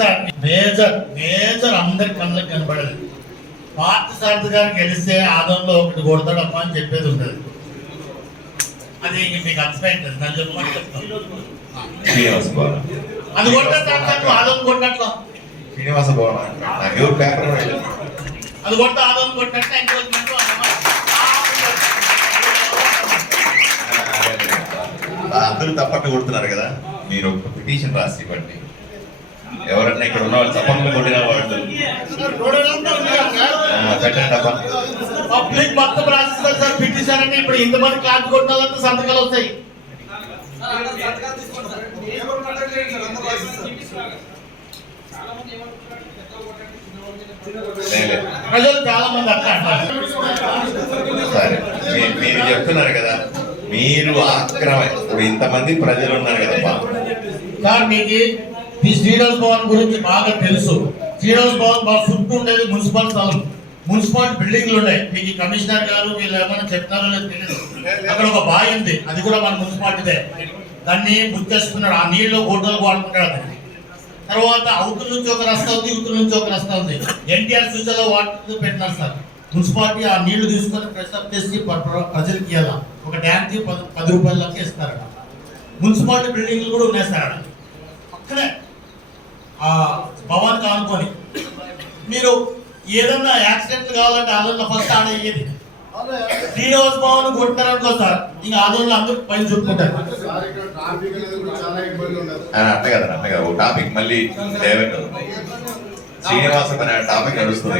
Sir major major అందరి కళ్ళకి కనపడదు. పార్టీ సారథి గారు గెలిస్తే ఆదంలో ఒకటి కొడతాడప్ప అని చెప్పేది ఉంటుంది. అది మీకు అర్థమైంది. నన్ను చెప్పమని చెప్తాను. అది కొడతా ఆదం కొట్టినట్లు శ్రీనివాస భవన్ అది కొడతా ఆదం కొట్టినట్లు ఇంకొచ్చినట్టు అందరూ తప్పట్టు కొడుతున్నారు కదా. మీరు ఒక పిటిషన్ రాసి ఇవ్వండి. ఎవరన్నా ఇక్కడ ఉన్న వాళ్ళు తప్పట్లు కొట్టిన వాళ్ళు పెట్టండి. పబ్లిక్ మొత్తం రాసిస్తారు సార్ పిటిషన్ అంటే. ఇప్పుడు ఇంతమంది క్లాస్ కొట్టిన వాళ్ళంతా సంతకాలు వస్తాయి. ప్రజలు చాలా మంది అట్లా అంటారు. సరే మీరు చెప్తున్నారు కదా, మీరు ఆక్రమ ఇప్పుడు ఇంతమంది ప్రజలు ఉన్నారు కదా సార్. మీకు ఈ శ్రీనివాస్ భవన్ గురించి బాగా తెలుసు. శ్రీనివాస్ భవన్ బాగా చుట్టూ ఉండేది మున్సిపల్ స్థలం, మున్సిపాలిటీ బిల్డింగ్లు ఉన్నాయి. మీకు కమిషనర్ గారు వీళ్ళు ఏమైనా చెప్తారో లేదు తెలియదు. అక్కడ ఒక బావి ఉంది, అది కూడా మన మున్సిపాలిటీదే. దాన్ని గుర్తేసుకున్నాడు. ఆ నీళ్ళు గోడలు వాడుకుంటాడు. తర్వాత అవుతుల నుంచి ఒక రస్తా ఉంది, ఇవతల నుంచి ఒక రస్తా ఉంది. ఎన్టీఆర్ సూచనలో వాటర్ పెట్టినారు సార్. మున్సిపాలిటీ ఆ నీళ్లు తీసుకొని ప్రెస్అప్ చేసి ప్రజలకు ఇవ్వాల. ఒక డ్యామ్కి 10 రూపాయల లెక్క ఇస్తారట. మున్సిపాలిటీ బిల్డింగ్లు కూడా ఉన్నాయి సార్. పక్కనే ఆ భవన్ కానుకొని మీరు ఏదన్నా యాక్సిడెంట్లు కావాలంటే ఆదోళన ఫస్ట్ ఆడ అయ్యేది. శ్రీనివాస్ భవన్ కొట్టారనుకో సార్, ఇంకా ఆదోళన అందరూ పైన చుట్టుకుంటారు. అంతే కదా. ఓ టాపిక్ మళ్ళీ శ్రీనివాస అనే టాపిక్ నడుస్తుంది.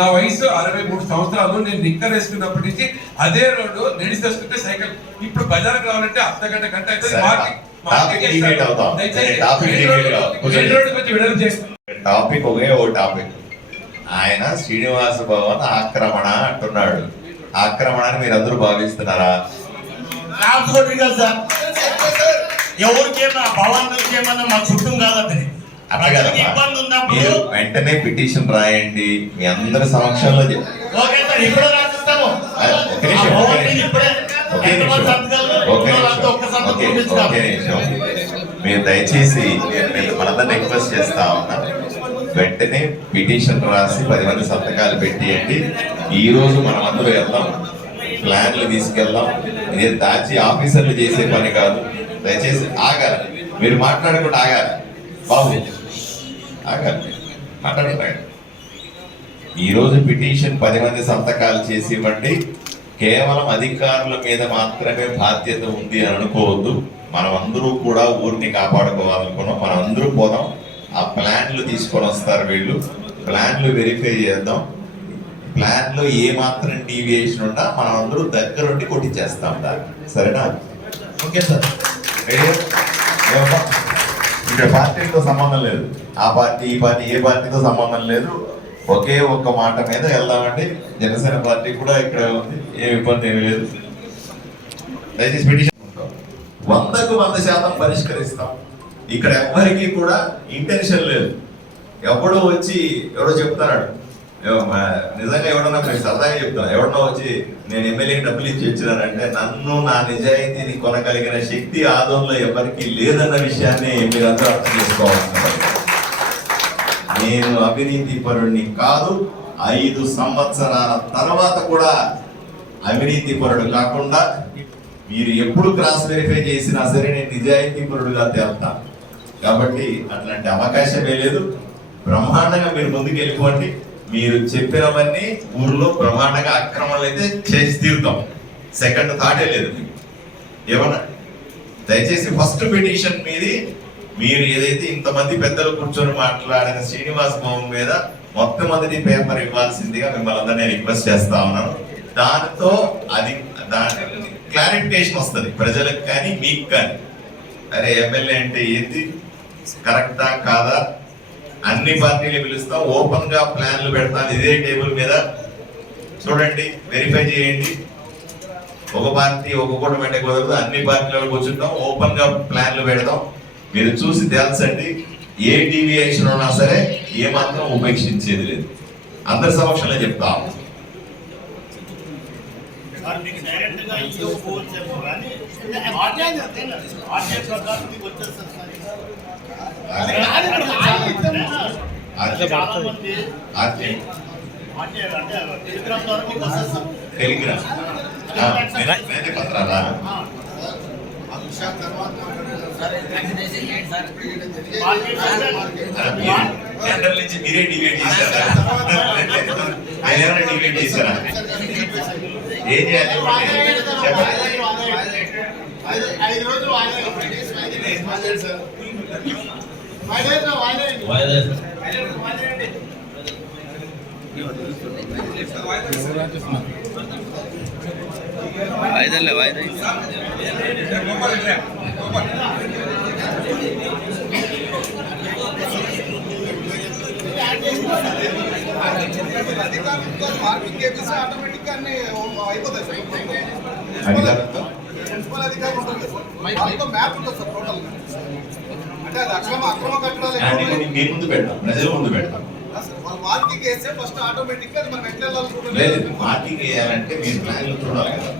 నా వయసు 63 సంవత్సరాలు. నేను నిక్కర్ వేసుకున్నప్పటి నుంచి అదే రోడ్డు నడిచి తెచ్చుకుంటే సైకిల్. ఇప్పుడు బజార్కి రావాలంటే అర్ధగంట గంట అవుతుంది. టాపిక్ ఒకే ఓ టాపిక్. ఆయన శ్రీనివాస భవన్ ఆక్రమణ అంటున్నాడు. ఆక్రమణ అని మీరు అందరూ భావిస్తున్నారా? ఎవరికేమన్నా భవన్ ఏమన్నా మా చుట్టూ కాదని మీరు వెంటనే పిటిషన్ రాయండి. మీ అందరి సమక్షంలో మీరు దయచేసి మనందరినీ రిక్వెస్ట్ చేస్తా ఉన్నా, వెంటనే పిటిషన్ రాసి 10 మంది సంతకాలు పెట్టియండి. ఈ రోజు మనం అందరూ వెళ్దాం, ప్లాన్లు తీసుకెళ్దాం. ఇదే దాచి ఆఫీసర్లు చేసే పని కాదు. దయచేసి ఆగాలి. మీరు మాట్లాడకుండా ఆగాలి బాబు, ఆగాలి. మాట్లాడలేదు. ఈరోజు పిటిషన్ 10 మంది సంతకాలు చేసి ఇవ్వండి. కేవలం అధికారుల మీద మాత్రమే బాధ్యత ఉంది అని అనుకోవద్దు. మనం అందరూ కూడా ఊరిని కాపాడుకోవాలనుకున్నాం. మనం అందరూ పోదాం. ఆ ప్లాన్లు తీసుకొని వస్తారు వీళ్ళు. ప్లాన్లు వెరిఫై చేద్దాం. ప్లాన్లో ఏ మాత్రం డీవియేషన్ ఉన్నా మనం అందరూ దగ్గరుండి కొట్టించేస్తాం దాన్ని. సరేనా? Okay sir. ఇక్కడ పార్టీలతో సంబంధం లేదు. ఆ పార్టీ ఈ పార్టీ ఏ పార్టీతో సంబంధం లేదు. ఒకే ఒక్క మాట మీద వెళ్దామండి. జనసేన పార్టీ కూడా ఇక్కడ ఉంది, ఏ ఇబ్బంది ఏమి లేదు. దయచేసి పిటిషన్ 100కు 100% పరిష్కరిస్తాం. ఇక్కడ ఎవరికి కూడా ఇంటెన్షన్ లేదు. ఎవడో వచ్చి ఎవరో చెప్తున్నాడు, నిజంగా ఎవడన్నా సరదాగా చెప్తాను, ఎవడన్నా వచ్చి నేను ఎమ్మెల్యేకి డబ్బులు ఇచ్చి వచ్చినానంటే నన్ను నా నిజాయితీని కొనగలిగిన శక్తి ఆదోళనలో ఎవరికి లేదన్న విషయాన్ని మీరందరూ అర్థం చేసుకోవాల్సిన. నేను అవినీతి పరుడిని కాదు. 5 సంవత్సరాల తర్వాత కూడా అవినీతి పరుడు కాకుండా మీరు ఎప్పుడు క్రాస్ వెరిఫై చేసినా సరే నేను నిజాయితీ పరుడుగా తేల్తాను. కాబట్టి అట్లాంటి అవకాశమే లేదు. బ్రహ్మాండంగా మీరు ముందుకు వెళ్ళిపోండి. మీరు చెప్పినవన్నీ ఊర్లో బ్రహ్మాండంగా ఆక్రమణలు అయితే చేసి తీరుతాం. సెకండ్ థాటే లేదు మీకు ఏమన్నా. దయచేసి ఫస్ట్ పిటిషన్ మీది. మీరు ఏదైతే ఇంతమంది పెద్దలు కూర్చొని మాట్లాడిన శ్రీనివాస్ భవన్ మీద మొట్టమొదటి పేపర్ ఇవ్వాల్సిందిగా మిమ్మల్ని అందరినీ రిక్వెస్ట్ చేస్తా ఉన్నాను. దానితో అది దాని క్లారిఫికేషన్ వస్తుంది ప్రజలకు కానీ మీకు కానీ. అరే ఎమ్మెల్యే అంటే ఏంటి, కరెక్టా కాదా, అన్ని పార్టీలు పిలుస్తాం. ఓపెన్ గా ప్లాన్లు పెడతాను ఇదే టేబుల్ మీద. చూడండి, వెరిఫై చేయండి. ఒక పార్టీ ఒక కూటమి అంటే కుదరదు. అన్ని పార్టీలలో కూర్చుంటాం, ఓపెన్ గా ప్లాన్లు పెడతాం. మీరు చూసి తెలుసండి. ఏ డీవియేషన్ ఉన్నా సరే ఏ మాత్రం ఉపేక్షించేది లేదు. అందరి సమక్షంలో చెప్తాం. చాలా మంది ఆర్కే అంటే టెలిగ్రామ్ ద్వారా మీకు వస్తుంది. టెలిగ్రామ్ మేనే పత్రాలా జనరల్ నుంచి మీరే డివైడ్ చేశారా డివైడ్ చేశారా ఏం చేయాలి చెప్పండి 5 రోజులు గోపాల్ ఇట్లా, గోపాల్. అధికారంతో మున్సిపల్ అధికారులు ఉంటుంది వాళ్ళతో మ్యాప్ ఉంటుంది సార్ టోటల్ అంటే అది అక్రమ కట్టడాలు అంటే మీ ముందు పెడతాం ప్రజల ముందు పెడతాం వాళ్ళు మార్కింగ్ వేస్తే ఫస్ట్ ఆటోమేటిక్ గా అది మనం ఎట్లా వెళ్ళాలనుకుంటున్నాం లేదు మార్కింగ్ వేయాలంటే మీరు ప్లాన్లు చూడాలి కదా